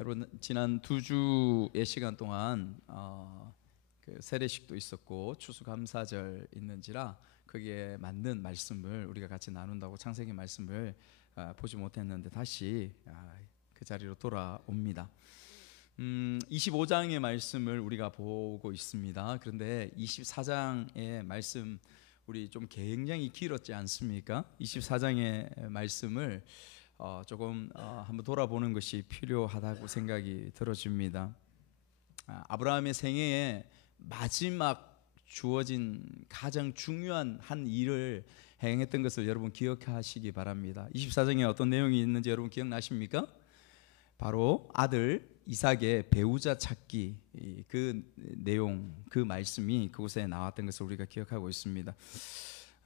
여러분 지난 두 주의 시간 동안 그 세례식도 있었고 추수감사절 있는지라 거기에 맞는 말씀을 우리가 같이 나눈다고 창세기 말씀을 보지 못했는데 다시 그 자리로 돌아옵니다. 25장의 말씀을 우리가 보고 있습니다. 그런데 24장의 말씀 우리 좀 굉장히 길었지 않습니까? 24장의 말씀을 조금 한번 돌아보는 것이 필요하다고 생각이 들어집니다. 아브라함의 생애에 마지막 주어진 가장 중요한 한 일을 행했던 것을 여러분 기억하시기 바랍니다. 24장에 어떤 내용이 있는지 여러분 기억나십니까? 바로 아들 이삭의 배우자 찾기, 그 내용, 그 말씀이 그곳에 나왔던 것을 우리가 기억하고 있습니다.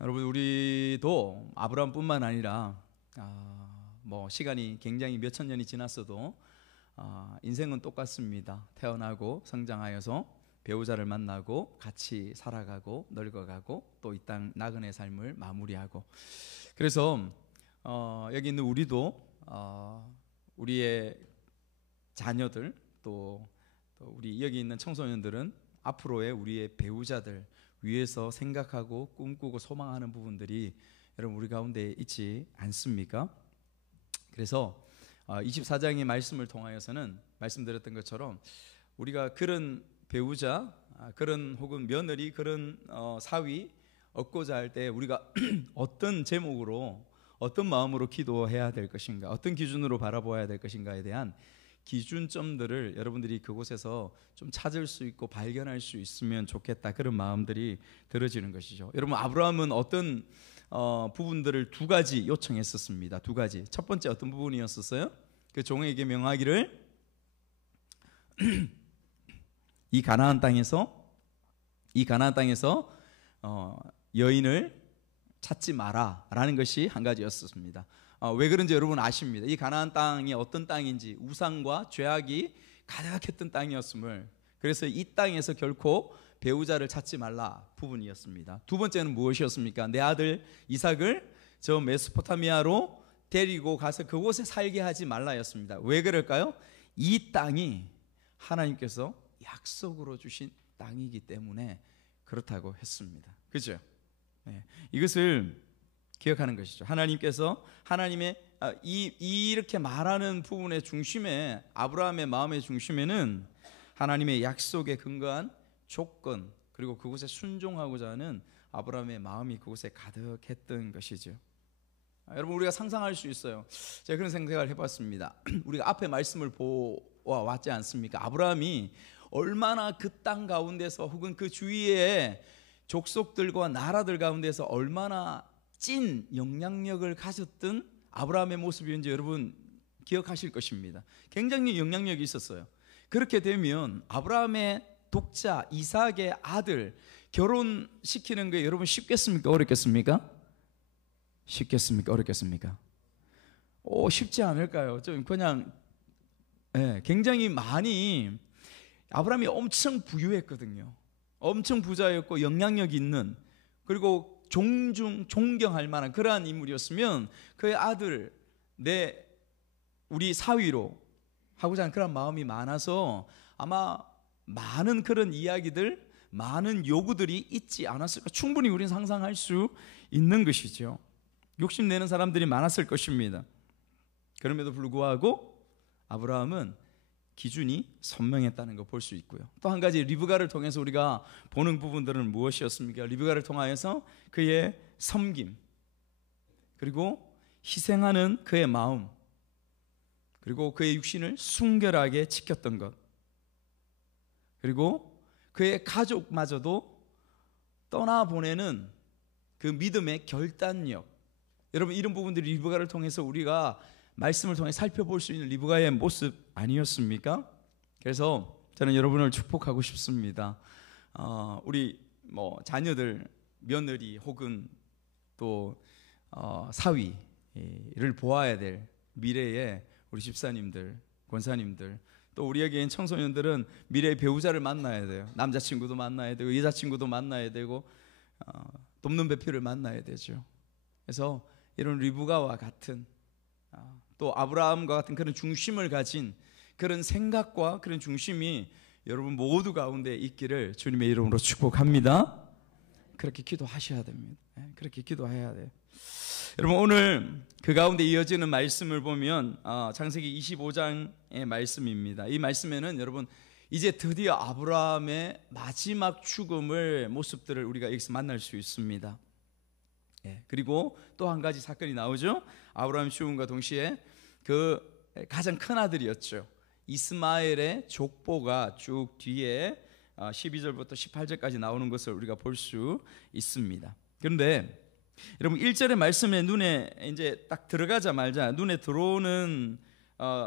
여러분 우리도 아브라함뿐만 아니라 뭐 시간이 굉장히 몇천 년이 지났어도 인생은 똑같습니다. 태어나고 성장하여서 배우자를 만나고 같이 살아가고 늙어가고 또 이 땅 나그네 삶을 마무리하고, 그래서 여기 있는 우리도 우리의 자녀들 또 우리 여기 있는 청소년들은 앞으로의 우리의 배우자들 위해서 생각하고 꿈꾸고 소망하는 부분들이 여러분 우리 가운데 있지 않습니까? 그래서 24장의 말씀을 통하여서는 말씀드렸던 것처럼 우리가 그런 배우자, 그런 혹은 며느리, 그런 사위 얻고자 할 때 우리가 어떤 제목으로 어떤 마음으로 기도해야 될 것인가, 어떤 기준으로 바라보아야 될 것인가에 대한 기준점들을 여러분들이 그곳에서 좀 찾을 수 있고 발견할 수 있으면 좋겠다, 그런 마음들이 들어지는 것이죠. 여러분 아브라함은 어떤 부분들을 두 가지 요청했었습니다. 두 가지. 첫 번째 어떤 부분이었었어요? 그 종에게 명하기를 이 가나안 땅에서 여인을 찾지 마라 라는 것이 한 가지였습니다. 왜 그런지 여러분 아십니다. 이 가나안 땅이 어떤 땅인지, 우상과 죄악이 가득했던 땅이었음을, 그래서 이 땅에서 결코 배우자를 찾지 말라 부분이었습니다. 두 번째는 무엇이었습니까? 내 아들 이삭을 저 메소포타미아로 데리고 가서 그곳에 살게 하지 말라였습니다. 왜 그럴까요? 이 땅이 하나님께서 약속으로 주신 땅이기 때문에 그렇다고 했습니다. 그죠? 네. 이것을 기억하는 것이죠. 하나님께서 하나님의 이렇게 말하는 부분의 중심에, 아브라함의 마음의 중심에는 하나님의 약속에 근거한 조건, 그리고 그곳에 순종하고자 하는 아브라함의 마음이 그곳에 가득했던 것이죠. 여러분 우리가 상상할 수 있어요. 제가 그런 생각을 해봤습니다. 우리가 앞에 말씀을 보아왔지 않습니까? 아브라함이 얼마나 그 땅 가운데서 혹은 그 주위의 족속들과 나라들 가운데서 얼마나 찐 영향력을 가졌던 아브라함의 모습이었는지 여러분 기억하실 것입니다. 굉장히 영향력이 있었어요. 그렇게 되면 아브라함의 독자 이삭의 아들 결혼시키는 게 여러분 쉽겠습니까? 어렵겠습니까? 쉽겠습니까? 어렵겠습니까? 쉽지 않을까요? 좀 그냥 굉장히 많이, 아브라함이 엄청 부유했거든요. 엄청 부자였고 영향력 있는, 그리고 존경할 만한 그러한 인물이었으면 그의 아들 우리 사위로 하고자 하는 그런 마음이 많아서 아마 많은 그런 이야기들, 많은 요구들이 있지 않았을까, 충분히 우리는 상상할 수 있는 것이죠. 욕심내는 사람들이 많았을 것입니다. 그럼에도 불구하고 아브라함은 기준이 선명했다는 거 볼 수 있고요. 또 한 가지 리브가를 통해서 우리가 보는 부분들은 무엇이었습니까? 리브가를 통하여서 그의 섬김, 그리고 희생하는 그의 마음, 그리고 그의 육신을 순결하게 지켰던 것, 그리고 그의 가족마저도 떠나보내는 그 믿음의 결단력, 여러분 이런 부분들이 리브가를 통해서 우리가 말씀을 통해 살펴볼 수 있는 리브가의 모습 아니었습니까? 그래서 저는 여러분을 축복하고 싶습니다. 우리 자녀들, 며느리 혹은 또 사위를 보아야 될 미래의 우리 집사님들, 권사님들, 또 우리 여기 있는 청소년들은 미래의 배우자를 만나야 돼요. 남자친구도 만나야 되고 여자친구도 만나야 되고 돕는 배필을 만나야 되죠. 그래서 이런 리브가와 같은 또 아브라함과 같은 그런 중심을 가진 그런 생각과 그런 중심이 여러분 모두 가운데 있기를 주님의 이름으로 축복합니다. 그렇게 기도하셔야 됩니다. 그렇게 기도해야 돼요. 여러분 오늘 그 가운데 이어지는 말씀을 보면 창세기 25장의 말씀입니다. 이 말씀에는 여러분 이제 드디어 아브라함의 마지막 죽음을 모습들을 우리가 여기서 만날 수 있습니다. 그리고 또 한 가지 사건이 나오죠. 아브라함 죽음과 동시에 그 가장 큰 아들이었죠. 이스마엘의 족보가 쭉 뒤에 12절부터 18절까지 나오는 것을 우리가 볼 수 있습니다. 그런데 여러분 1절의 말씀에 눈에 이제 딱 들어가자마자 눈에 들어오는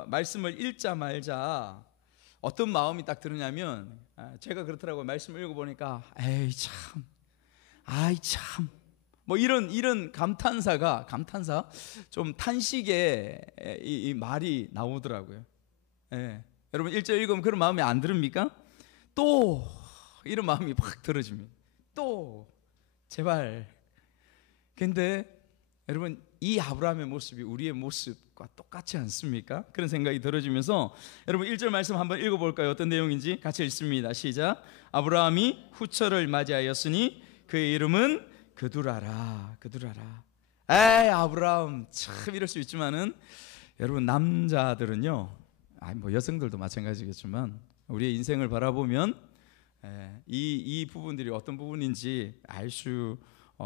말씀을 읽자마자 어떤 마음이 딱 드느냐면 제가 그렇더라고요. 말씀을 읽어보니까 에이 참, 아이 참, 뭐 이런 감탄사 좀 탄식의 이 말이 나오더라고요. 여러분 1절 읽으면 그런 마음이 안 들습니까? 또 이런 마음이 확 들어집니다. 또 제발. 근데 여러분 이 아브라함의 모습이 우리의 모습과 똑같지 않습니까? 그런 생각이 들어지면서 여러분 1절 말씀 한번 읽어볼까요? 어떤 내용인지 같이 읽습니다. 시작. 아브라함이 후처를 맞이하였으니 그의 이름은 그두라라. 에이 아브라함 참 이럴 수 있지만은 여러분 남자들은요, 뭐 여성들도 마찬가지겠지만 우리의 인생을 바라보면 이 부분들이 어떤 부분인지 알 수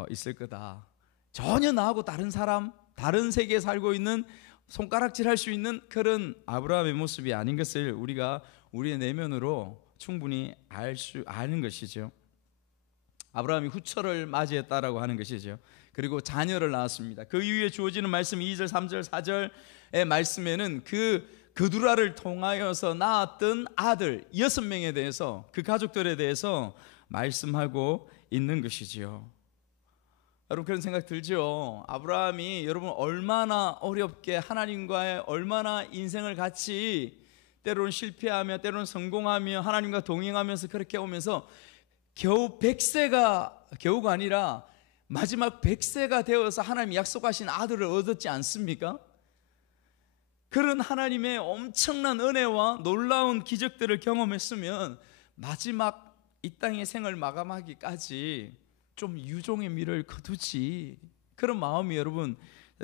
있을 거다. 전혀 나하고 다른 사람, 다른 세계에 살고 있는 손가락질할 수 있는 그런 아브라함의 모습이 아닌 것을 우리가 우리의 내면으로 충분히 아는 것이죠. 아브라함이 후처를 맞이했다라고 하는 것이죠. 그리고 자녀를 낳았습니다. 그 이후에 주어지는 말씀 2절, 3절, 4절의 말씀에는 그두라를 통하여서 낳았던 아들 6명에 대해서, 그 가족들에 대해서 말씀하고 있는 것이지요. 여러분 그런 생각 들죠? 아브라함이 여러분 얼마나 어렵게 하나님과의 얼마나 인생을 같이 때로는 실패하며 때로는 성공하며 하나님과 동행하면서 그렇게 오면서 겨우 100세가 겨우가 아니라 마지막 100세가 되어서 하나님이 약속하신 아들을 얻었지 않습니까? 그런 하나님의 엄청난 은혜와 놀라운 기적들을 경험했으면 마지막 이 땅의 생을 마감하기까지 좀 유종의 미를 거두지, 그런 마음이 여러분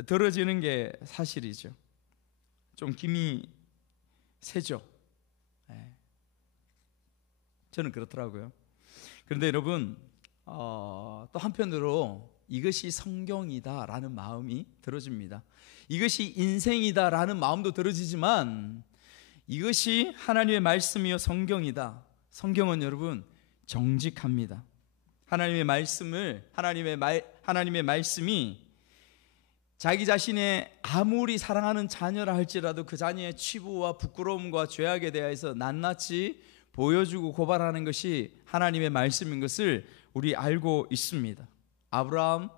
들어지는 게 사실이죠. 좀 김이 세죠. 저는 그렇더라고요. 그런데 여러분 또 한편으로 이것이 성경이다라는 마음이 들어집니다. 이것이 인생이다라는 마음도 들어지지만 이것이 하나님의 말씀이요 성경이다. 성경은 여러분 정직합니다. 하나님의 말씀이 자기 자신의 아무리 사랑하는 자녀라 할지라도 그 자녀의 치부와 부끄러움과 죄악에 대해서 낱낱이 보여주고 고발하는 것이 하나님의 말씀인 것을 우리 알고 있습니다. 아브라함,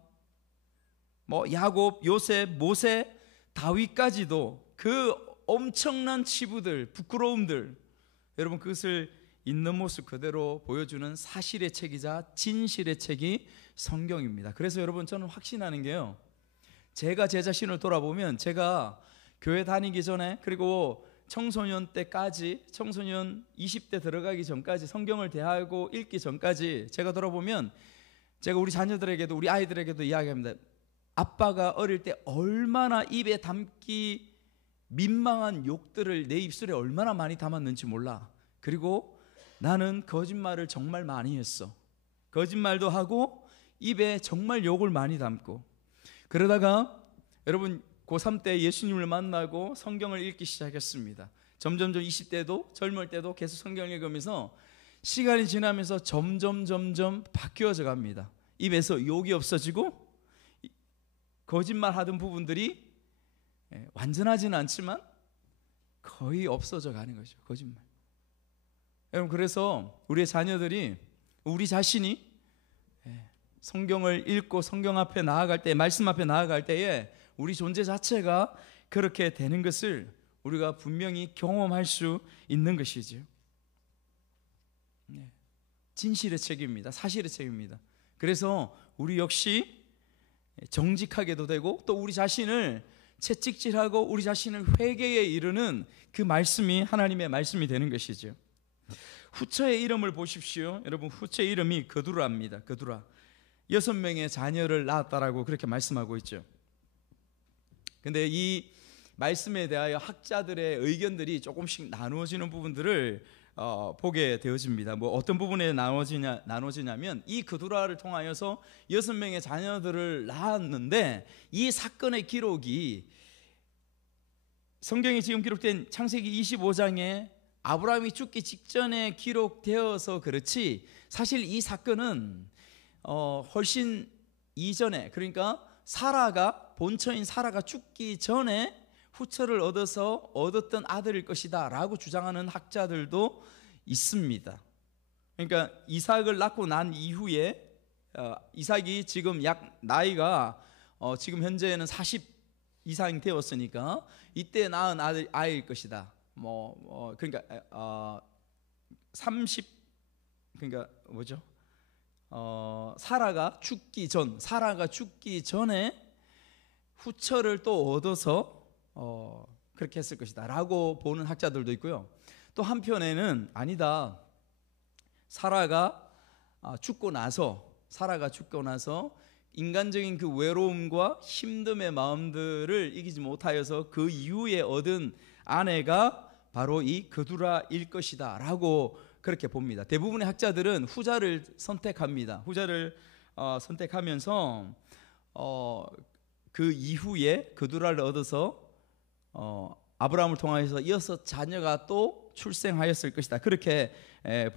야곱, 요셉, 모세, 다윗까지도 그 엄청난 치부들, 부끄러움들, 여러분 그것을 있는 모습 그대로 보여주는 사실의 책이자 진실의 책이 성경입니다. 그래서 여러분 저는 확신하는 게요, 제가 제 자신을 돌아보면 제가 교회 다니기 전에 그리고 청소년 때까지, 청소년 20대 들어가기 전까지, 성경을 대하고 읽기 전까지 제가 돌아보면 제가 우리 자녀들에게도 우리 아이들에게도 이야기합니다. 아빠가 어릴 때 얼마나 입에 담기 민망한 욕들을 내 입술에 얼마나 많이 담았는지 몰라. 그리고 나는 거짓말을 정말 많이 했어. 거짓말도 하고 입에 정말 욕을 많이 담고. 그러다가 여러분 고3 때 예수님을 만나고 성경을 읽기 시작했습니다. 점점 20대도 젊을 때도 계속 성경을 읽으면서 시간이 지나면서 점점 바뀌어져 갑니다. 입에서 욕이 없어지고 거짓말 하던 부분들이 완전하지는 않지만 거의 없어져 가는 거죠. 거짓말. 여러분 그래서 우리의 자녀들이, 우리 자신이 성경을 읽고 성경 앞에 나아갈 때, 말씀 앞에 나아갈 때에 우리 존재 자체가 그렇게 되는 것을 우리가 분명히 경험할 수 있는 것이지요. 진실의 책입니다. 사실의 책입니다. 그래서 우리 역시 정직하게도 되고 또 우리 자신을 채찍질하고 우리 자신을 회개에 이르는 그 말씀이 하나님의 말씀이 되는 것이죠. 후처의 이름을 보십시오. 여러분, 후처의 이름이 그두라입니다. 그두라. 6명의 자녀를 낳았다라고 그렇게 말씀하고 있죠. 근데 이 말씀에 대하여 학자들의 의견들이 조금씩 나누어지는 부분들을 보게 되어집니다. 뭐 어떤 부분에 나눠지냐면 이 그두라를 통하여서 6명의 자녀들을 낳았는데 이 사건의 기록이 성경에 지금 기록된 창세기 25장에 아브라함이 죽기 직전에 기록되어서 그렇지, 사실 이 사건은 훨씬 이전에, 그러니까 본처인 사라가 죽기 전에 후처를 얻어서 얻었던 아들일 것이다 라고 주장하는 학자들도 있습니다. 그러니까 이삭을 낳고 난 이후에 이삭이 지금 약 나이가 지금 현재는 40 이상 되었으니까 이때 낳은 아이일 것이다. 그러니까 30, 그러니까 뭐죠? 사라가 죽기 전에 후처를 또 얻어서 그렇게 했을 것이다 라고 보는 학자들도 있고요. 또 한편에는 아니다, 사라가 죽고 나서 인간적인 그 외로움과 힘듦의 마음들을 이기지 못하여서 그 이후에 얻은 아내가 바로 이 그두라일 것이다 라고 그렇게 봅니다. 대부분의 학자들은 후자를 선택합니다. 후자를 선택하면서 그 이후에 그두라를 얻어서 아브라함을 통하여서 6 자녀가 또 출생하였을 것이다, 그렇게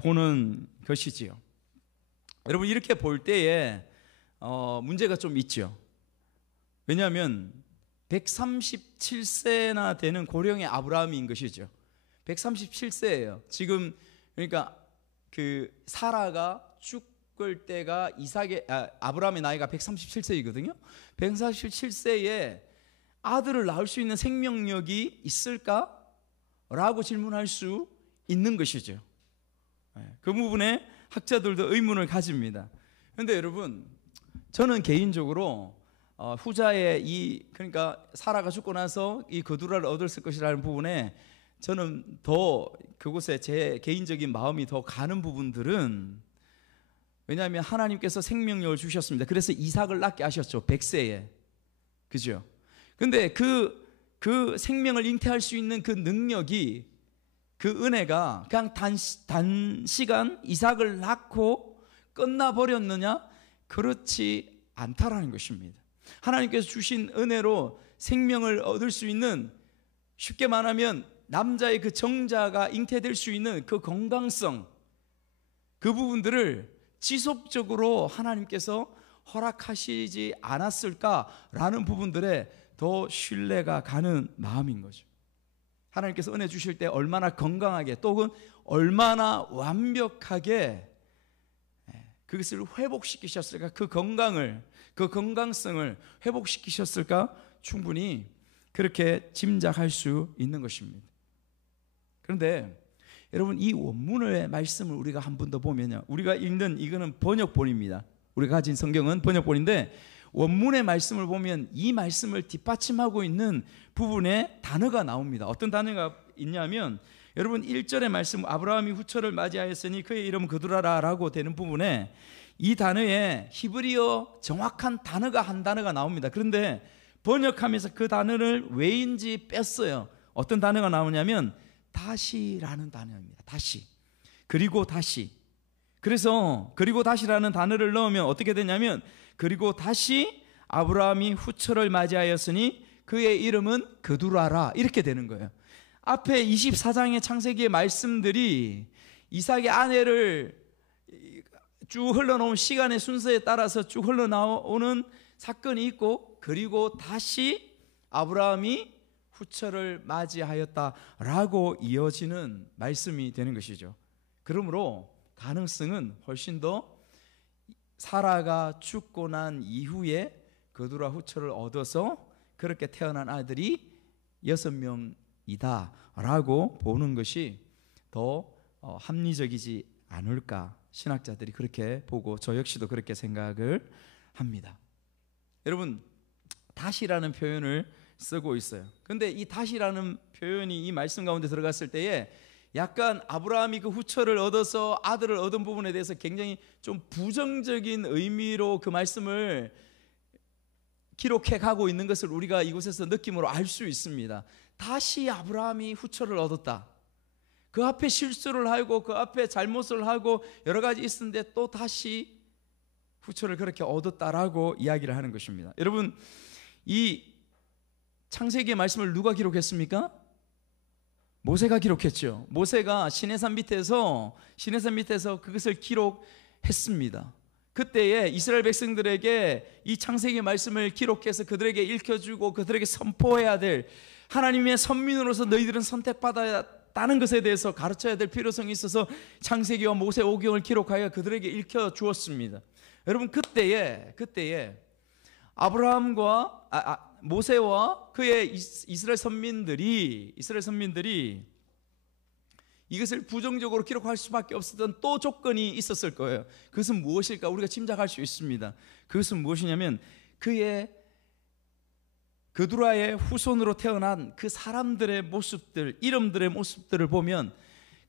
보는 것이지요. 여러분, 이렇게 볼 때에 문제가 좀 있죠. 왜냐하면 137세나 되는 고령의 아브라함인 것이죠. 137세예요 지금. 그러니까 그 사라가 죽을 때가 아브라함의 나이가 137세이거든요 137세에 아들을 낳을 수 있는 생명력이 있을까? 라고 질문할 수 있는 것이죠. 그 부분에 학자들도 의문을 가집니다. 그런데 여러분, 저는 개인적으로 후자의 그러니까 사라가 죽고 나서 이 그두라를 얻었을 것이라는 부분에 저는 더 그곳에 제 개인적인 마음이 더 가는 부분들은, 왜냐하면 하나님께서 생명력을 주셨습니다. 그래서 이삭을 낳게 하셨죠, 100세에. 그죠? 근데 그 생명을 잉태할 수 있는 그 능력이, 그 은혜가 그냥 단시간 이삭을 낳고 끝나버렸느냐? 그렇지 않다라는 것입니다. 하나님께서 주신 은혜로 생명을 얻을 수 있는, 쉽게 말하면 남자의 그 정자가 잉태될 수 있는 그 건강성, 그 부분들을 지속적으로 하나님께서 허락하시지 않았을까라는 부분들에 더 신뢰가 가는 마음인 거죠. 하나님께서 은혜 주실 때 얼마나 건강하게, 또는 얼마나 완벽하게 그것을 회복시키셨을까, 그 건강성을 회복시키셨을까, 충분히 그렇게 짐작할 수 있는 것입니다. 그런데 여러분, 이 원문의 말씀을 우리가 한 번 더 보면요, 우리가 읽는 이거는 번역본입니다. 우리가 가진 성경은 번역본인데, 원문의 말씀을 보면 이 말씀을 뒷받침하고 있는 부분에 단어가 나옵니다. 어떤 단어가 있냐면, 여러분 1절의 말씀, 아브라함이 후처를 맞이하였으니 그의 이름은 그두라라고 되는 부분에 이 단어에 히브리어 정확한 단어가 한 단어가 나옵니다. 그런데 번역하면서 그 단어를 왜인지 뺐어요. 어떤 단어가 나오냐면 다시라는 단어입니다. 다시. 그리고 다시. 그래서 그리고 다시라는 단어를 넣으면 어떻게 되냐면, 그리고 다시 아브라함이 후처를 맞이하였으니 그의 이름은 그두라라, 이렇게 되는 거예요. 앞에 24장의 창세기의 말씀들이 이삭의 아내를 쭉 흘러놓은 시간의 순서에 따라서 쭉 흘러나오는 사건이 있고, 그리고 다시 아브라함이 후처를 맞이하였다라고 이어지는 말씀이 되는 것이죠. 그러므로 가능성은 훨씬 더 사라가 죽고 난 이후에 그두라 후처를 얻어서 그렇게 태어난 아들이 6명이다 라고 보는 것이 더 합리적이지 않을까, 신학자들이 그렇게 보고 저 역시도 그렇게 생각을 합니다. 여러분, 다시라는 표현을 쓰고 있어요. 근데 이 다시라는 표현이 이 말씀 가운데 들어갔을 때에 약간 아브라함이 그 후처를 얻어서 아들을 얻은 부분에 대해서 굉장히 좀 부정적인 의미로 그 말씀을 기록해 가고 있는 것을 우리가 이곳에서 느낌으로 알 수 있습니다. 다시 아브라함이 후처를 얻었다. 그 앞에 실수를 하고 그 앞에 잘못을 하고 여러 가지 있었는데 또 다시 후처를 그렇게 얻었다라고 이야기를 하는 것입니다. 여러분, 이 창세기의 말씀을 누가 기록했습니까? 모세가 기록했죠. 모세가 시내산 밑에서 그것을 기록했습니다. 그때에 이스라엘 백성들에게 이 창세기의 말씀을 기록해서 그들에게 읽혀주고 그들에게 선포해야 될, 하나님의 선민으로서 너희들은 선택받았다는 것에 대해서 가르쳐야 될 필요성이 있어서 창세기와 모세 오경을 기록하여 그들에게 읽혀주었습니다. 여러분, 그때에 아브라함과 모세와 그의 이스라엘 선민들이 이것을 부정적으로 기록할 수밖에 없었던 또 조건이 있었을 거예요. 그것은 무엇일까? 우리가 짐작할 수 있습니다. 그것은 무엇이냐면 그의 그두라의 후손으로 태어난 그 사람들의 모습들, 이름들의 모습들을 보면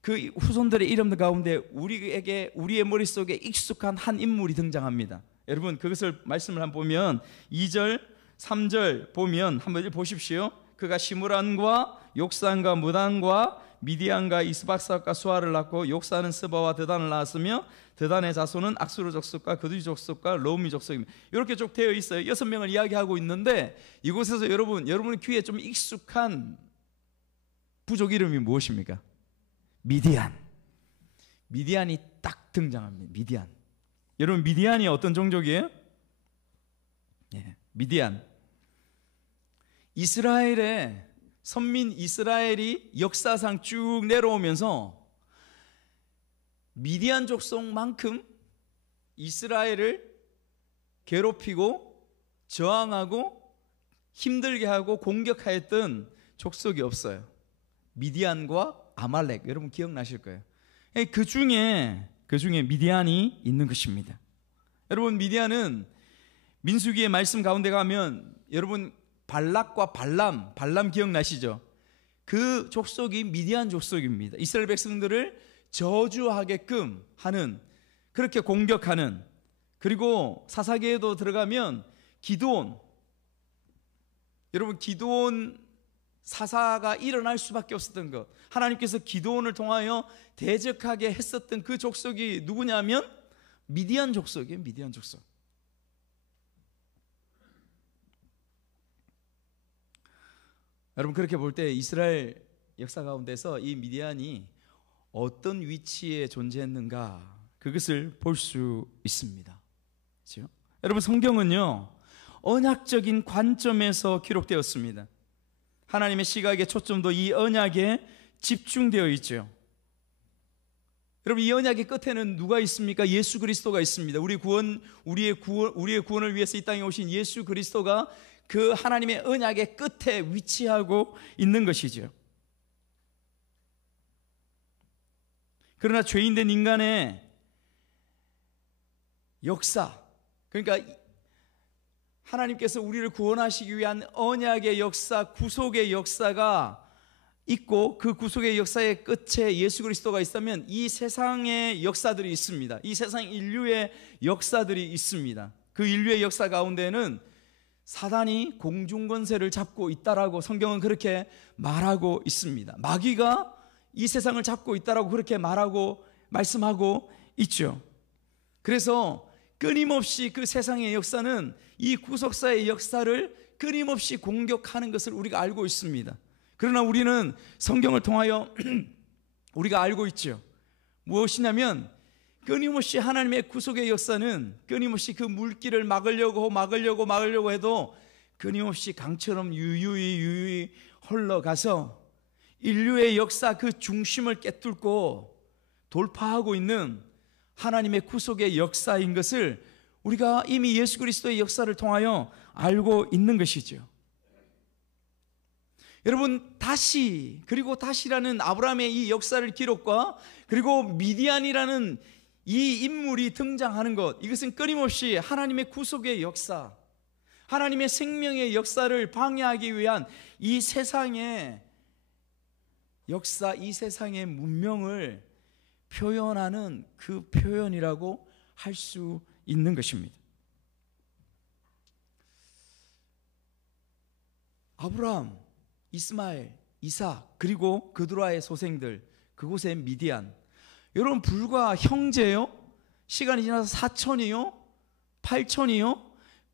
그 후손들의 이름들 가운데 우리의 머릿속에 익숙한 한 인물이 등장합니다. 여러분, 그것을 말씀을 한번 보면 2절 3절 보면 한번 보십시오. 그가 시므란과 욕산과 무단과 미디안과 이스박사과 수아를 낳고 욕사는 스바와 드단을 낳았으며 드단의 자손은 악수르 족속과 그두시 족속과 로미 족속입니다. 이렇게 쭉 되어 있어요. 6명을 이야기하고 있는데 이곳에서 여러분의 귀에 좀 익숙한 부족 이름이 무엇입니까? 미디안이 딱 등장합니다. 미디안. 여러분, 미디안이 어떤 종족이에요? 미디안. 이스라엘의 선민 이스라엘이 역사상 쭉 내려오면서 미디안 족속만큼 이스라엘을 괴롭히고 저항하고 힘들게 하고 공격하였던 족속이 없어요. 미디안과 아말렉, 여러분 기억나실 거예요. 그 중에 미디안이 있는 것입니다. 여러분, 미디안은 민수기의 말씀 가운데 가면 여러분 발락과 발람 기억나시죠? 그 족속이 미디안 족속입니다. 이스라엘 백성들을 저주하게끔 하는, 그렇게 공격하는, 그리고 사사기에도 들어가면 기드온, 여러분 기드온 사사가 일어날 수밖에 없었던 것, 하나님께서 기드온을 통하여 대적하게 했었던 그 족속이 누구냐면 미디안 족속이에요. 미디안 족속. 여러분, 그렇게 볼 때 이스라엘 역사 가운데서 이 미디안이 어떤 위치에 존재했는가, 그것을 볼 수 있습니다. 그렇죠? 여러분, 성경은요 언약적인 관점에서 기록되었습니다. 하나님의 시각의 초점도 이 언약에 집중되어 있죠. 여러분, 이 언약의 끝에는 누가 있습니까? 예수 그리스도가 있습니다. 우리의 구원을 위해서 이 땅에 오신 예수 그리스도가 그 하나님의 언약의 끝에 위치하고 있는 것이죠. 그러나 죄인된 인간의 역사, 그러니까 하나님께서 우리를 구원하시기 위한 언약의 역사, 구속의 역사가 있고 그 구속의 역사의 끝에 예수 그리스도가 있다면 이 세상의 역사들이 있습니다. 이 세상 인류의 역사들이 있습니다. 그 인류의 역사 가운데는 사단이 공중권세를 잡고 있다라고 성경은 그렇게 말하고 있습니다. 마귀가 이 세상을 잡고 있다라고 그렇게 말씀하고 있죠. 그래서 끊임없이 그 세상의 역사는 이 구속사의 역사를 끊임없이 공격하는 것을 우리가 알고 있습니다. 그러나 우리는 성경을 통하여 우리가 알고 있죠. 무엇이냐면 끊임없이 하나님의 구속의 역사는 끊임없이 그 물길을 막으려고 해도 끊임없이 강처럼 유유히 흘러가서 인류의 역사 그 중심을 깨뚫고 돌파하고 있는 하나님의 구속의 역사인 것을 우리가 이미 예수 그리스도의 역사를 통하여 알고 있는 것이죠. 여러분, 그리고 다시라는 아브라함의 이 역사를 기록과 그리고 미디안이라는 이 인물이 등장하는 것, 이것은 끊임없이 하나님의 구속의 역사, 하나님의 생명의 역사를 방해하기 위한 이 세상의 역사, 이 세상의 문명을 표현하는 그 표현이라고 할 수 있는 것입니다. 아브라함, 이스마엘, 이삭, 그리고 그드라의 소생들, 그곳의 미디안, 여러분 불과 형제요? 시간이 지나서 사촌이요? 8촌이요?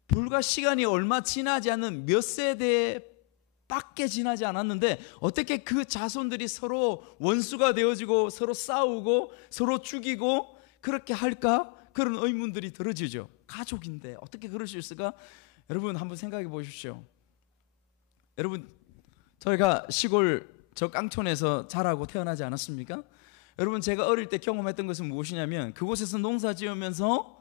불과 시간이 얼마 지나지 않는 몇 세대밖에 지나지 않았는데 어떻게 그 자손들이 서로 원수가 되어지고 서로 싸우고 서로 죽이고 그렇게 할까? 그런 의문들이 들어지죠. 가족인데 어떻게 그럴 수 있을까? 여러분 한번 생각해 보십시오. 여러분 저희가 시골 저 깡촌에서 자라고 태어나지 않았습니까? 여러분 제가 어릴 때 경험했던 것은 무엇이냐면 그곳에서 농사 지으면서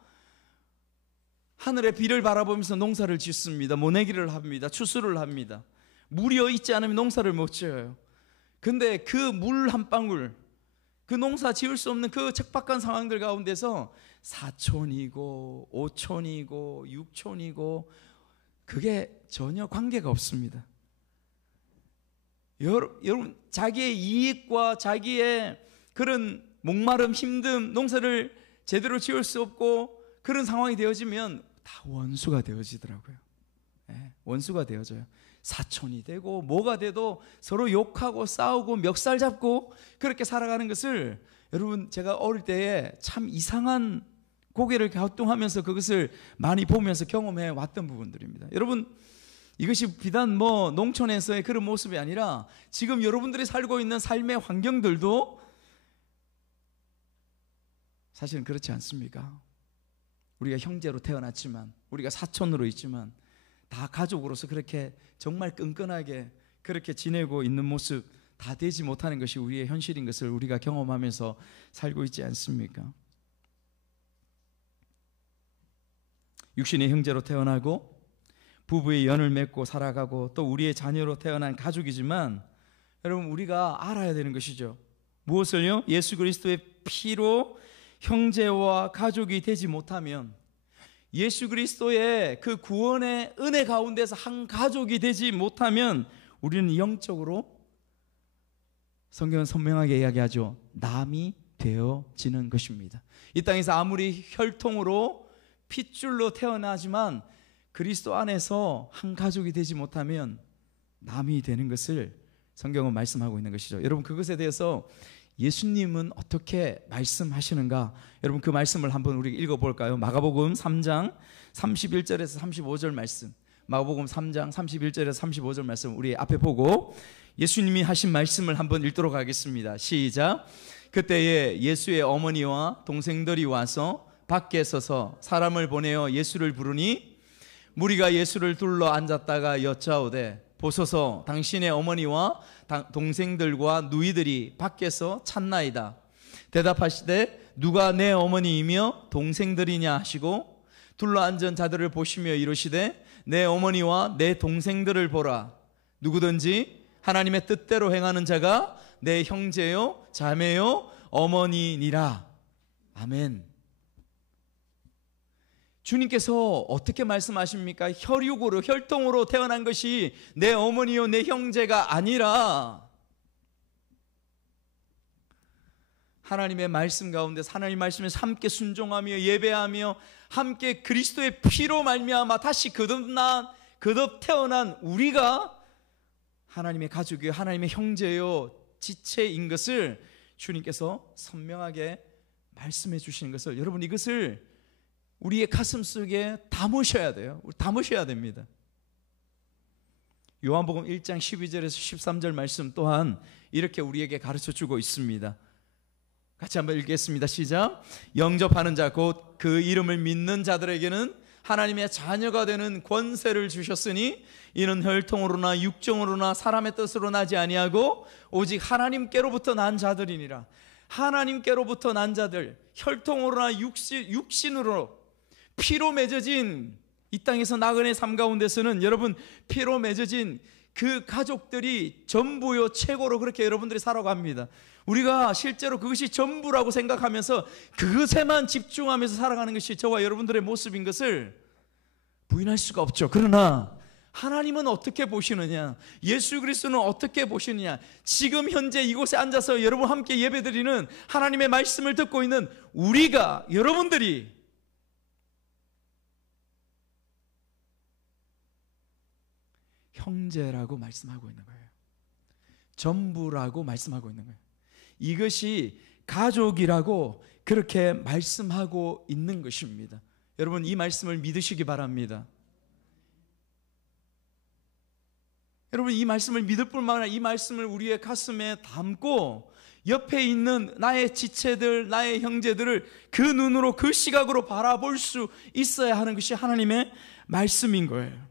하늘의 비를 바라보면서 농사를 짓습니다. 모내기를 합니다. 추수를 합니다. 물이 있지 않으면 농사를 못 지어요. 근데 그 물 한 방울, 그 농사 지을 수 없는 그 척박한 상황들 가운데서 4촌이고 5촌이고 6촌이고 그게 전혀 관계가 없습니다. 여러분 자기의 이익과 자기의 그런 목마름, 힘듦, 농사를 제대로 지을 수 없고 그런 상황이 되어지면 다 원수가 되어지더라고요. 네, 원수가 되어져요. 사촌이 되고 뭐가 돼도 서로 욕하고 싸우고 멱살 잡고 그렇게 살아가는 것을 여러분 제가 어릴 때에 참 이상한 고개를 갸우뚱하면서 그것을 많이 보면서 경험해 왔던 부분들입니다. 여러분 이것이 비단 뭐 농촌에서의 그런 모습이 아니라 지금 여러분들이 살고 있는 삶의 환경들도 사실은 그렇지 않습니까? 우리가 형제로 태어났지만 우리가 사촌으로 있지만 다 가족으로서 그렇게 정말 끈끈하게 그렇게 지내고 있는 모습 다 되지 못하는 것이 우리의 현실인 것을 우리가 경험하면서 살고 있지 않습니까? 육신의 형제로 태어나고 부부의 연을 맺고 살아가고 또 우리의 자녀로 태어난 가족이지만 여러분 우리가 알아야 되는 것이죠. 무엇을요? 예수 그리스도의 피로 형제와 가족이 되지 못하면 예수 그리스도의 그 구원의 은혜 가운데서 한 가족이 되지 못하면 우리는 영적으로 성경은 선명하게 이야기하죠. 남이 되어지는 것입니다. 이 땅에서 아무리 혈통으로 핏줄로 태어나지만 그리스도 안에서 한 가족이 되지 못하면 남이 되는 것을 성경은 말씀하고 있는 것이죠. 여러분 그것에 대해서 예수님은 어떻게 말씀하시는가? 여러분 그 말씀을 한번 우리 읽어볼까요? 마가복음 3장 31절에서 35절 말씀, 마가복음 3장 31절에서 35절 말씀 우리 앞에 보고 예수님이 하신 말씀을 한번 읽도록 하겠습니다. 시작. 그때에 예수의 어머니와 동생들이 와서 밖에 서서 사람을 보내어 예수를 부르니 무리가 예수를 둘러 앉았다가 여짜오되 보소서 당신의 어머니와 동생들과 누이들이 밖에서 찾나이다. 대답하시되 누가 내 어머니이며 동생들이냐 하시고 둘러 앉은 자들을 보시며 이르시되 내 어머니와 내 동생들을 보라. 누구든지 하나님의 뜻대로 행하는 자가 내 형제요 자매요 어머니니라. 아멘. 주님께서 어떻게 말씀하십니까? 혈육으로 혈통으로 태어난 것이 내 어머니요 내 형제가 아니라 하나님의 말씀 가운데 하나님 말씀에서 함께 순종하며 예배하며 함께 그리스도의 피로 말미암아 다시 거듭 태어난 우리가 하나님의 가족이요 하나님의 형제요 지체인 것을 주님께서 선명하게 말씀해 주시는 것을 여러분 이것을 우리의 가슴 속에 담으셔야 돼요. 담으셔야 됩니다. 요한복음 1장 12절에서 13절 말씀 또한 이렇게 우리에게 가르쳐 주고 있습니다. 같이 한번 읽겠습니다. 시작. 영접하는 자 곧 그 이름을 믿는 자들에게는 하나님의 자녀가 되는 권세를 주셨으니 이는 혈통으로나 육정으로나 사람의 뜻으로 나지 아니하고 오직 하나님께로부터 난 자들이니라. 하나님께로부터 난 자들, 혈통으로나 육신으로 피로 맺어진 이 땅에서 나그네 삶 가운데서는 여러분 피로 맺어진 그 가족들이 전부요 최고로 그렇게 여러분들이 살아갑니다. 우리가 실제로 그것이 전부라고 생각하면서 그것에만 집중하면서 살아가는 것이 저와 여러분들의 모습인 것을 부인할 수가 없죠. 그러나 하나님은 어떻게 보시느냐, 예수 그리스도는 어떻게 보시느냐, 지금 현재 이곳에 앉아서 여러분 함께 예배드리는 하나님의 말씀을 듣고 있는 우리가, 여러분들이 형제라고 말씀하고 있는 거예요. 전부라고 말씀하고 있는 거예요. 이것이 가족이라고 그렇게 말씀하고 있는 것입니다. 여러분, 이 말씀을 믿으시기 바랍니다. 여러분, 이 말씀을 믿을 뿐만 아니라 이 말씀을 우리의 가슴에 담고 옆에 있는 나의 지체들, 나의 형제들을 그 눈으로, 그 시각으로 바라볼 수 있어야 하는 것이 하나님의 말씀인 거예요.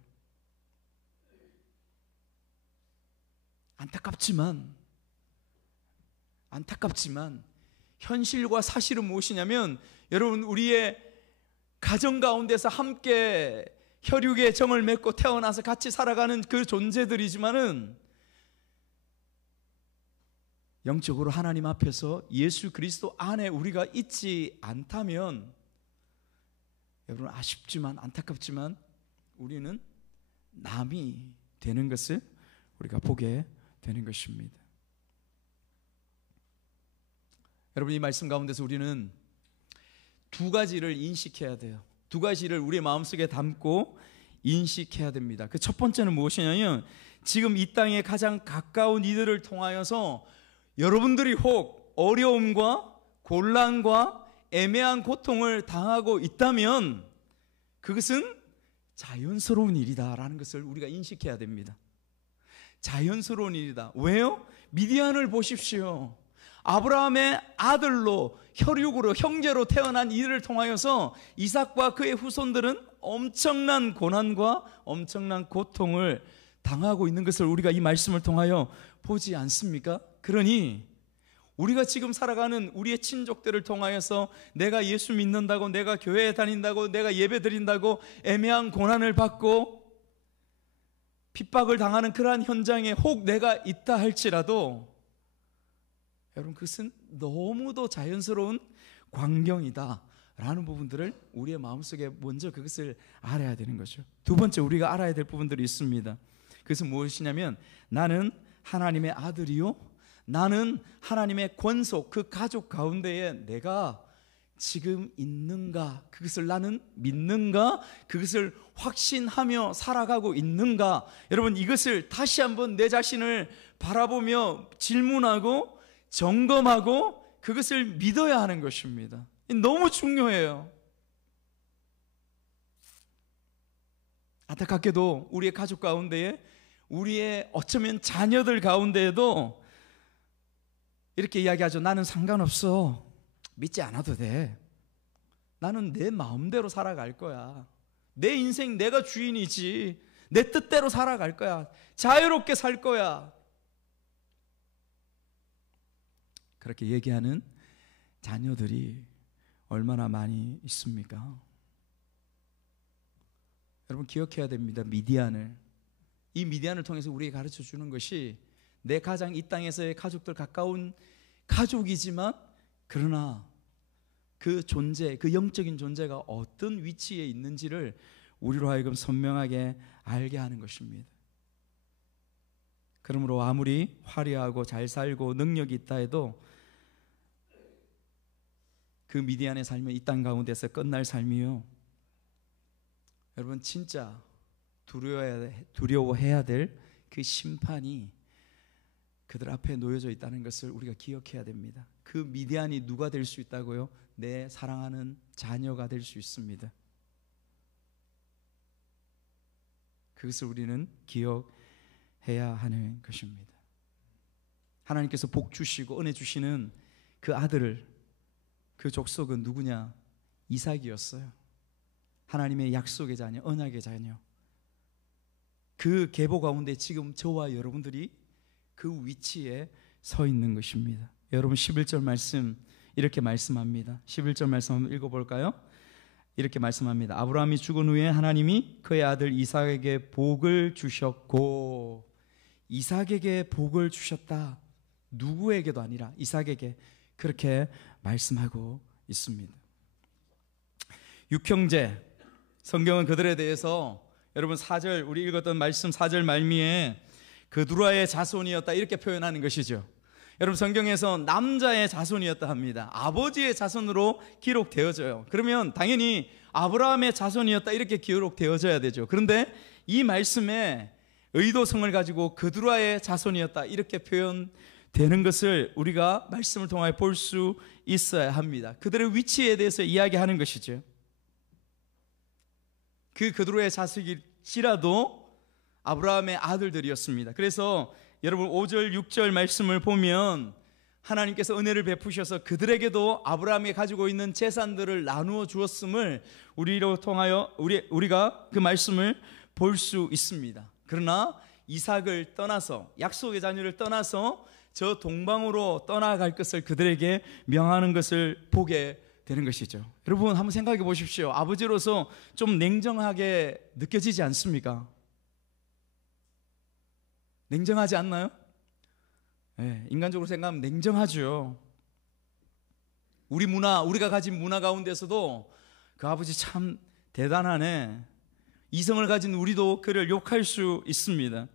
안타깝지만 현실과 사실은 무엇이냐면, 여러분, 우리의 가정 가운데서 함께 혈육의 정을 맺고 태어나서 같이 살아가는 그 존재들이지만은 영적으로 하나님 앞에서 예수 그리스도 안에 우리가 있지 않다면, 여러분, 아쉽지만 안타깝지만 우리는 남이 되는 것을 우리가 보게 되는 것입니다. 여러분, 이 말씀 가운데서 우리는 두 가지를 인식해야 돼요. 두 가지를 우리의 마음속에 담고 인식해야 됩니다. 그 첫 번째는 무엇이냐면, 지금 이 땅에 가장 가까운 이들을 통하여서 여러분들이 혹 어려움과 곤란과 애매한 고통을 당하고 있다면 그것은 자연스러운 일이다라는 것을 우리가 인식해야 됩니다. 자연스러운 일이다. 왜요? 미디안을 보십시오. 아브라함의 아들로, 혈육으로, 형제로 태어난 이들을 통하여서 이삭과 그의 후손들은 엄청난 고난과 엄청난 고통을 당하고 있는 것을 우리가 이 말씀을 통하여 보지 않습니까? 그러니 우리가 지금 살아가는 우리의 친족들을 통하여서 내가 예수 믿는다고, 내가 교회에 다닌다고, 내가 예배 드린다고 애매한 고난을 받고 핍박을 당하는 그러한 현장에 혹 내가 있다 할지라도, 여러분, 그것은 너무도 자연스러운 광경이다 라는 부분들을 우리의 마음속에 먼저 그것을 알아야 되는 거죠. 두 번째, 우리가 알아야 될 부분들이 있습니다. 그것은 무엇이냐면, 나는 하나님의 아들이요, 나는 하나님의 권속, 그 가족 가운데에 내가 지금 있는가, 그것을 나는 믿는가, 그것을 확신하며 살아가고 있는가. 여러분, 이것을 다시 한번 내 자신을 바라보며 질문하고 점검하고 그것을 믿어야 하는 것입니다. 너무 중요해요. 안타깝게도 우리의 가족 가운데에, 우리의 어쩌면 자녀들 가운데에도 이렇게 이야기하죠. 나는 상관없어, 믿지 않아도 돼, 나는 내 마음대로 살아갈 거야, 내 인생 내가 주인이지, 내 뜻대로 살아갈 거야, 자유롭게 살 거야, 그렇게 얘기하는 자녀들이 얼마나 많이 있습니까? 여러분, 기억해야 됩니다. 이 미디안을 통해서 우리에게 가르쳐 주는 것이, 내 가장 이 땅에서의 가족들, 가까운 가족이지만 그러나 그 존재, 그 영적인 존재가 어떤 위치에 있는지를 우리로 하여금 선명하게 알게 하는 것입니다. 그러므로 아무리 화려하고 잘 살고 능력이 있다 해도 그 미디안의 삶은 이 땅 가운데서 끝날 삶이요, 여러분, 진짜 두려워해야 될 그 심판이 그들 앞에 놓여져 있다는 것을 우리가 기억해야 됩니다. 그 미디안이 누가 될 수 있다고요? 내 사랑하는 자녀가 될 수 있습니다. 그것을 우리는 기억해야 하는 것입니다. 하나님께서 복 주시고 은혜 주시는 그 아들을, 그 족속은 누구냐? 이삭이었어요. 하나님의 약속의 자녀, 언약의 자녀. 그 계보 가운데 지금 저와 여러분들이 그 위치에 서 있는 것입니다. 여러분, 11절 말씀 이렇게 말씀합니다. 11절 말씀 한번 읽어볼까요? 이렇게 말씀합니다. 아브라함이 죽은 후에 하나님이 그의 아들 이삭에게 복을 주셨고, 이삭에게 복을 주셨다. 누구에게도 아니라 이삭에게, 그렇게 말씀하고 있습니다. 육형제, 성경은 그들에 대해서 여러분 4절 우리 읽었던 말씀 4절 말미에 그두라의 자손이었다 이렇게 표현하는 것이죠. 여러분 성경에서 남자의 자손이었다 합니다. 아버지의 자손으로 기록되어져요. 그러면 당연히 아브라함의 자손이었다 이렇게 기록되어져야 되죠. 그런데 이 말씀에 의도성을 가지고 그두라의 자손이었다 이렇게 표현되는 것을 우리가 말씀을 통하여 볼 수 있어야 합니다. 그들의 위치에 대해서 이야기하는 것이죠. 그두라의 자식일지라도 아브라함의 아들들이었습니다. 그래서 여러분 5절 6절 말씀을 보면 하나님께서 은혜를 베푸셔서 그들에게도 아브라함이 가지고 있는 재산들을 나누어 주었음을 우리로 통하여 우리가 그 말씀을 볼 수 있습니다. 그러나 이삭을 떠나서 약속의 자녀를 떠나서 저 동방으로 떠나갈 것을 그들에게 명하는 것을 보게 되는 것이죠. 여러분 한번 생각해 보십시오. 아버지로서 좀 냉정하게 느껴지지 않습니까? 냉정하지 않나요? 네, 인간적으로 생각하면 냉정하죠. 우리가 가진 문화 가운데서도 그 아버지 참 대단하네, 이성을 가진 우리도 그를 욕할 수 있습니다.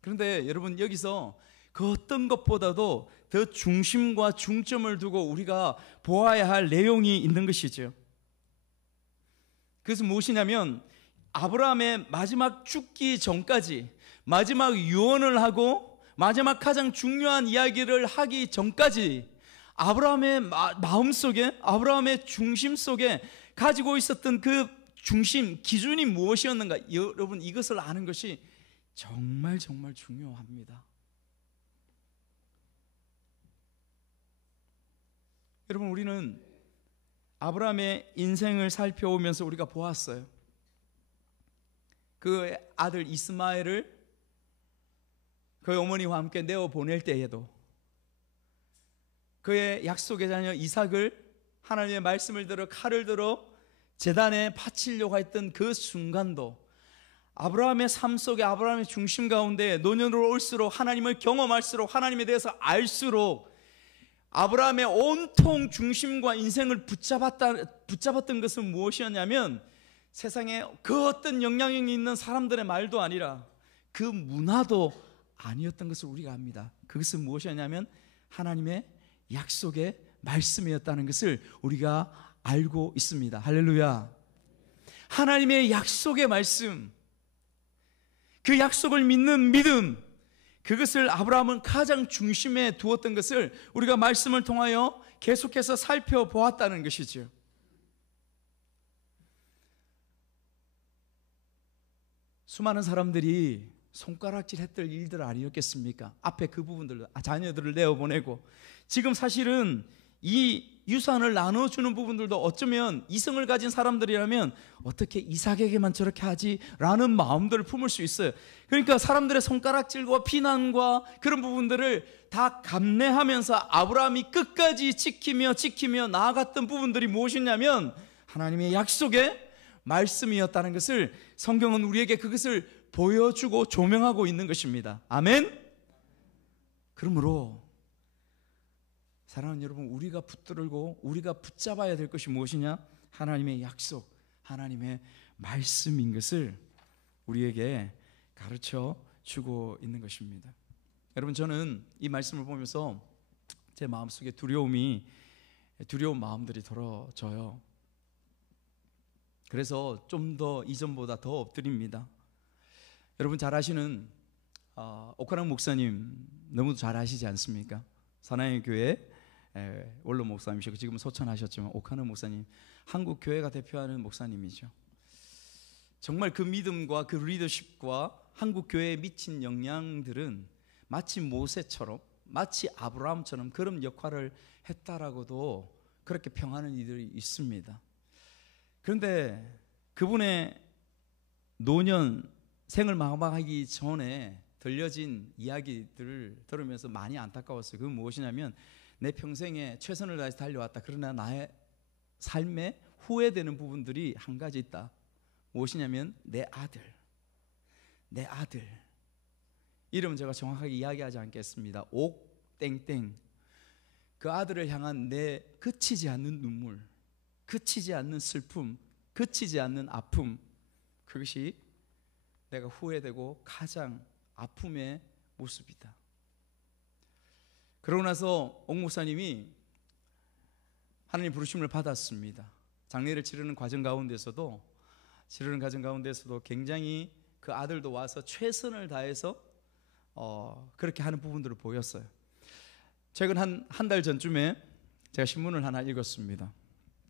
그런데 여러분 여기서 그 어떤 것보다도 더 중심과 중점을 두고 우리가 보아야 할 내용이 있는 것이죠. 그것은 무엇이냐면 아브라함의 마지막 죽기 전까지, 마지막 유언을 하고 마지막 가장 중요한 이야기를 하기 전까지 아브라함의 마음속에, 아브라함의 중심 속에 가지고 있었던 그 중심, 기준이 무엇이었는가, 여러분 이것을 아는 것이 정말 중요합니다. 여러분 우리는 아브라함의 인생을 살펴오면서 우리가 보았어요. 그 아들 이스마엘을 그의 어머니와 함께 내어 보낼 때에도, 그의 약속의 자녀 이삭을 하나님의 말씀을 들어 칼을 들어 제단에 바치려고 했던 그 순간도 아브라함의 삶 속에, 아브라함의 중심 가운데 노년으로 올수록 하나님을 경험할수록, 하나님에 대해서 알수록 아브라함의 온통 중심과 인생을 붙잡았던 것은 무엇이었냐면 세상에 그 어떤 영향력이 있는 사람들의 말도 아니라 그 문화도 아니었던 것을 우리가 압니다. 그것은 무엇이었냐면 하나님의 약속의 말씀이었다는 것을 우리가 알고 있습니다. 할렐루야. 하나님의 약속의 말씀, 그 약속을 믿는 믿음, 그것을 아브라함은 가장 중심에 두었던 것을 우리가 말씀을 통하여 계속해서 살펴보았다는 것이죠. 수많은 사람들이 손가락질 했던 일들 아니었겠습니까? 앞에 그 부분들, 자녀들을 내어보내고, 지금 사실은 이 유산을 나눠주는 부분들도 어쩌면 이성을 가진 사람들이라면 어떻게 이삭에게만 저렇게 하지? 라는 마음들을 품을 수 있어요. 그러니까 사람들의 손가락질과 비난과 그런 부분들을 다 감내하면서 아브라함이 끝까지 지키며 나아갔던 부분들이 무엇이냐면 하나님의 약속의 말씀이었다는 것을 성경은 우리에게 그것을 보여주고 조명하고 있는 것입니다. 아멘. 그러므로 사랑하는 여러분, 우리가 붙들고 우리가 붙잡아야 될 것이 무엇이냐? 하나님의 약속, 하나님의 말씀인 것을 우리에게 가르쳐 주고 있는 것입니다. 여러분, 저는 이 말씀을 보면서 제 마음속에 두려운 마음들이 들어져요. 그래서 좀 더 이전보다 더 엎드립니다. 여러분 잘 아시는 오카랑 목사님 너무 잘 아시지 않습니까? 사나이 교회 원로 목사님이시고 지금 소천하셨지만 오카는 목사님, 한국 교회가 대표하는 목사님이죠. 정말 그 믿음과 그 리더십과 한국 교회에 미친 영향들은 마치 모세처럼, 마치 아브라함처럼 그런 역할을 했다라고도 그렇게 평하는 이들이 있습니다. 그런데 그분의 노년 생을 마감하기 전에 들려진 이야기들을 들으면서 많이 안타까웠어요. 그건 무엇이냐면 내 평생에 최선을 다해서 달려왔다. 그러나 나의 삶에 후회되는 부분들이 한 가지 있다. 무엇이냐면 내 아들. 이름은 제가 정확하게 이야기하지 않겠습니다. 옥땡땡. 그 아들을 향한 내 그치지 않는 눈물, 그치지 않는 슬픔, 그치지 않는 아픔, 그것이 내가 후회되고 가장 아픔의 모습이다. 그러고 나서 옥 목사님이 하나님 부르심을 받았습니다. 장례를 치르는 과정 가운데서도 굉장히 그 아들도 와서 최선을 다해서 그렇게 하는 부분들을 보였어요. 최근 한 달 전쯤에 제가 신문을 하나 읽었습니다.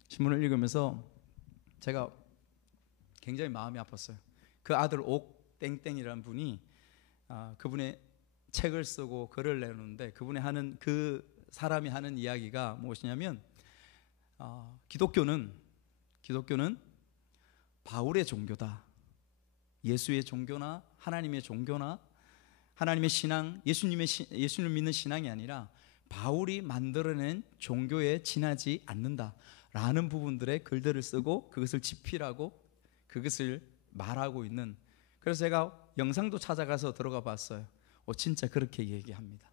신문을 읽으면서 제가 굉장히 마음이 아팠어요. 그 아들 옥 땡땡이라는 분이 그분의 책을 쓰고 글을 내놓는데 그 사람이 하는 이야기가 무엇이냐면 기독교는 바울의 종교다. 예수의 종교나 하나님의 종교나 하나님의 신앙, 예수님 믿는 신앙이 아니라 바울이 만들어낸 종교에 지나지 않는다라는 부분들의 글들을 쓰고 그것을 집필하고 그것을 말하고 있는, 그래서 제가 영상도 찾아가서 들어가 봤어요. 진짜 그렇게 얘기합니다.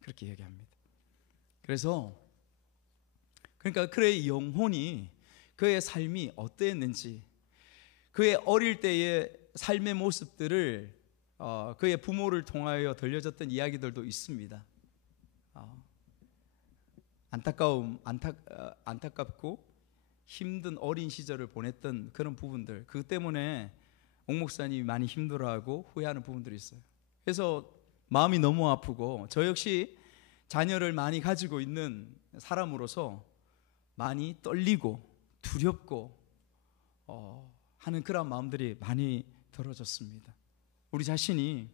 그렇게 얘기합니다. 그래서 그러니까 그의 영혼이, 그의 삶이 어땠는지, 그의 어릴 때의 삶의 모습들을 그의 부모를 통하여 들려졌던 이야기들도 있습니다. 안타깝고 힘든 어린 시절을 보냈던 그런 부분들, 그 때문에 옥 목사님이 많이 힘들어하고 후회하는 부분들이 있어요. 그래서 마음이 너무 아프고, 저 역시 자녀를 많이 가지고 있는 사람으로서 많이 떨리고 두렵고 하는 그런 마음들이 많이 들어졌습니다. 우리 자신이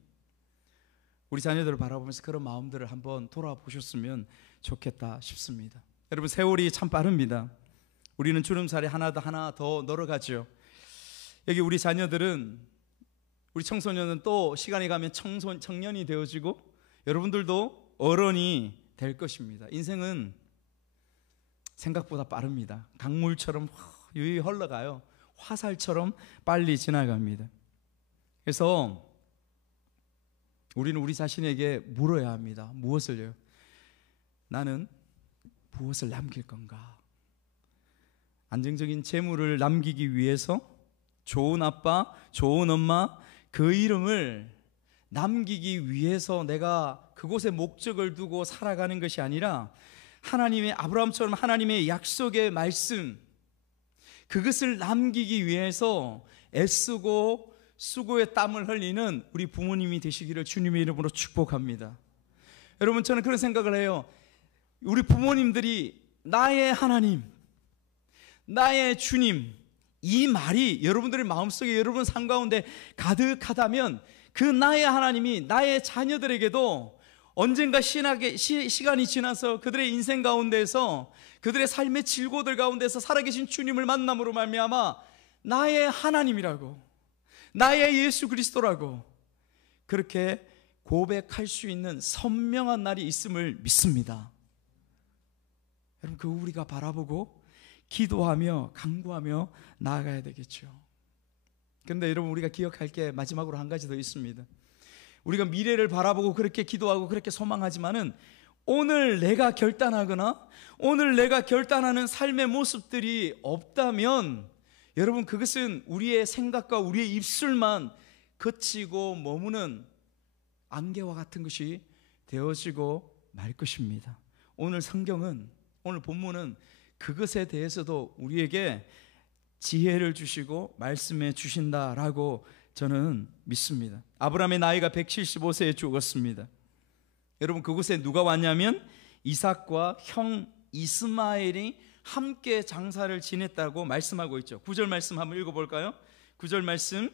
우리 자녀들을 바라보면서 그런 마음들을 한번 돌아보셨으면 좋겠다 싶습니다. 여러분, 세월이 참 빠릅니다. 우리는 주름살이 하나 더 늘어가죠. 여기 우리 자녀들은, 우리 청소년은 또 시간이 가면 청년이 되어지고 여러분들도 어른이 될 것입니다. 인생은 생각보다 빠릅니다. 강물처럼 유유히 흘러가요. 화살처럼 빨리 지나갑니다. 그래서 우리는 우리 자신에게 물어야 합니다. 무엇을요? 나는 무엇을 남길 건가? 안정적인 재물을 남기기 위해서 좋은 아빠, 좋은 엄마, 그 이름을 남기기 위해서 내가 그곳에 목적을 두고 살아가는 것이 아니라 하나님의, 아브라함처럼 하나님의 약속의 말씀, 그것을 남기기 위해서 애쓰고 수고의 땀을 흘리는 우리 부모님이 되시기를 주님의 이름으로 축복합니다. 여러분, 저는 그런 생각을 해요. 우리 부모님들이 나의 하나님, 나의 주님, 이 말이 여러분들의 마음속에, 여러분 삶 가운데 가득하다면 그 나의 하나님이 나의 자녀들에게도 언젠가 시간이 지나서 그들의 인생 가운데서, 그들의 삶의 질고들 가운데서 살아계신 주님을 만남으로 말미암아 나의 하나님이라고, 나의 예수 그리스도라고 그렇게 고백할 수 있는 선명한 날이 있음을 믿습니다. 여러분, 그 우리가 바라보고 기도하며 간구하며 나아가야 되겠죠. 그런데 여러분, 우리가 기억할 게 마지막으로 한 가지 더 있습니다. 우리가 미래를 바라보고 그렇게 기도하고 그렇게 소망하지만은 오늘 내가 결단하거나 오늘 내가 결단하는 삶의 모습들이 없다면 여러분, 그것은 우리의 생각과 우리의 입술만 그치고 머무는 안개와 같은 것이 되어지고 말 것입니다. 오늘 성경은, 오늘 본문은 그것에 대해서도 우리에게 지혜를 주시고 말씀해 주신다라고 저는 믿습니다. 아브라함의 나이가 175세에 죽었습니다. 여러분, 그곳에 누가 왔냐면 이삭과 형 이스마엘이 함께 장사를 지냈다고 말씀하고 있죠. 9절 말씀 한번 읽어볼까요? 9절 말씀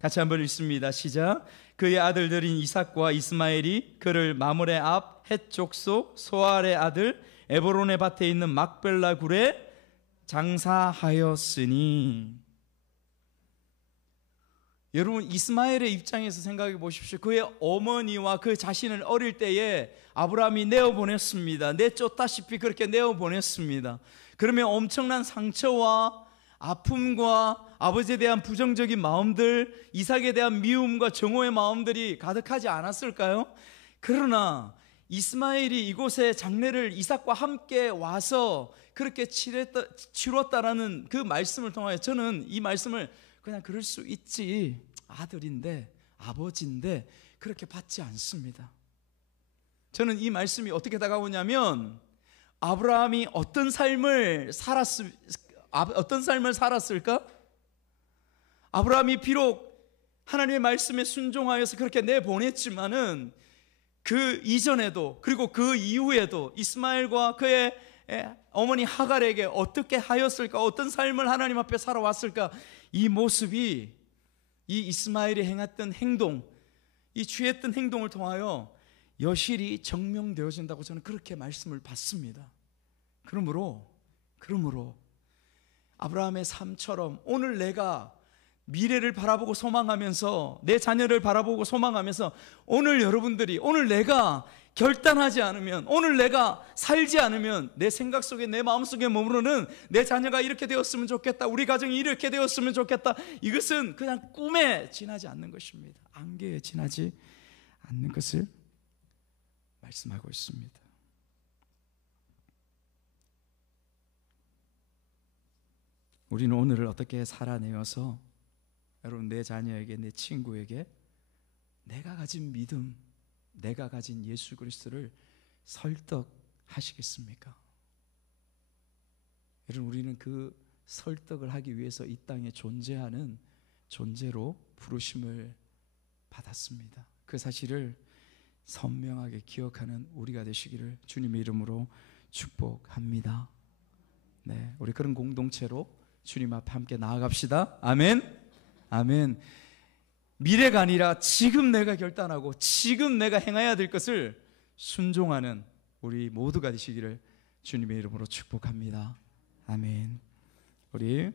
같이 한번 읽습니다. 시작. 그의 아들들인 이삭과 이스마엘이 그를 마므레 앞 헷 족속 소알의 아들 에브론의 밭에 있는 막벨라 굴에 장사하였으니. 여러분, 이스마엘의 입장에서 생각해 보십시오. 그의 어머니와 그 자신을 어릴 때에 아브라함이 내어보냈습니다. 내쫓다시피 그렇게 내어보냈습니다. 그러면 엄청난 상처와 아픔과 아버지에 대한 부정적인 마음들, 이삭에 대한 미움과 정오의 마음들이 가득하지 않았을까요? 그러나 이스마엘이 이곳에 장례를 이삭과 함께 와서 그렇게 치렀다라는 그 말씀을 통하여 저는 이 말씀을 그냥 그럴 수 있지, 아들인데 아버지인데 그렇게 받지 않습니다. 저는 이 말씀이 어떻게 다가오냐면, 아브라함이 어떤 삶을 살았을까? 아브라함이 비록 하나님의 말씀에 순종하여서 그렇게 내보냈지만은 그 이전에도 그리고 그 이후에도 이스마엘과 그의 어머니 하갈에게 어떻게 하였을까? 어떤 삶을 하나님 앞에 살아왔을까? 이 모습이 이 이스마엘이 행했던 행동, 이 취했던 행동을 통하여 여실히 증명되어진다고 저는 그렇게 말씀을 받습니다. 그러므로 아브라함의 삶처럼 오늘 내가 미래를 바라보고 소망하면서, 내 자녀를 바라보고 소망하면서, 오늘 여러분들이, 오늘 내가 결단하지 않으면, 오늘 내가 살지 않으면 내 생각 속에, 내 마음 속에 머무르는 내 자녀가 이렇게 되었으면 좋겠다, 우리 가정이 이렇게 되었으면 좋겠다, 이것은 그냥 꿈에 지나지 않는 것입니다. 안개에 지나지 않는 것을 말씀하고 있습니다. 우리는 오늘을 어떻게 살아내어서 여러분, 내 자녀에게, 내 친구에게 내가 가진 믿음, 내가 가진 예수 그리스도를 설득하시겠습니까? 여러분, 우리는 그 설득을 하기 위해서 이 땅에 존재하는 존재로 부르심을 받았습니다. 그 사실을 선명하게 기억하는 우리가 되시기를 주님의 이름으로 축복합니다. 네, 우리 그런 공동체로 주님 앞에 함께 나아갑시다. 아멘. 아멘. 미래가 아니라 지금 내가 결단하고 지금 내가 행해야 될 것을 순종하는 우리 모두가 되시기를 주님의 이름으로 축복합니다. 아멘. 우리